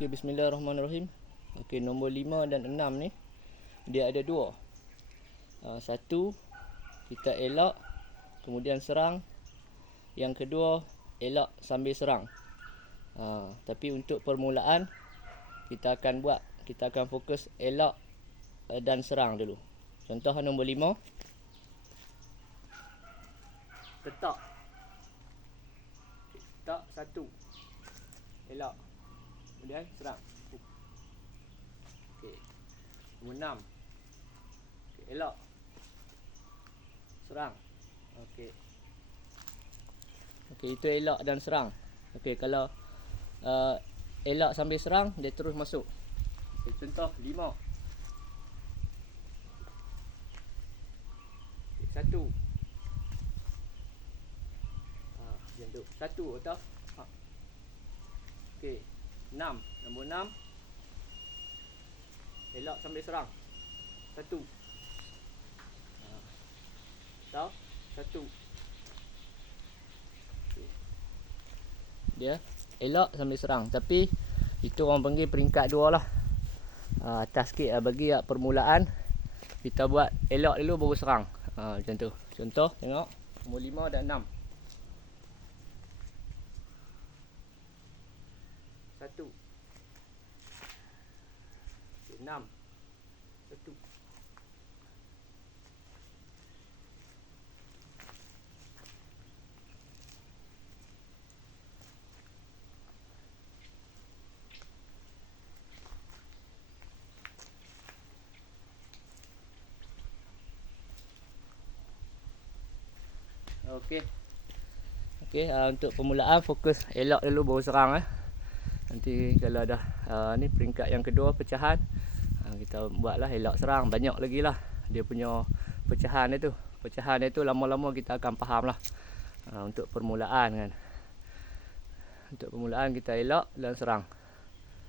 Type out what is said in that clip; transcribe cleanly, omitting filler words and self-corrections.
Okey, bismillahirrahmanirrahim. Okey, nombor 5 dan 6 ni dia ada dua. Satu, kita elak kemudian serang. Yang kedua, elak sambil serang. Tapi untuk permulaan kita akan fokus elak dan serang dulu. Contoh nombor 5. Tetak. Tetak satu. Elak. Kemudian serang. Okey. Nombor 6. Okey, elak. Serang. Okey. Okey, itu elak dan serang. Okey, kalau elak sambil serang, dia terus masuk. Okey, contoh 5. Okey, 1. Macam tu. 1 atau okey, 6. Nombor 6. Elak sambil serang. 1. Atau 1. Okay. Dia elak sambil serang. Tapi itu orang panggil peringkat 2 lah. Atas sikit bagi permulaan. Kita buat elak dulu baru serang. Macam tu. Contoh tengok nombor 5 dan 6. 1. 6. 1. Okey. Okey, untuk permulaan fokus elak dulu baru serang. Nanti kalau dah ni peringkat yang kedua pecahan, kita buatlah elak serang. Banyak lagi lah dia punya pecahan dia tu. Pecahan dia tu lama-lama kita akan faham lah. Untuk permulaan kan. Untuk permulaan kita elak dan serang.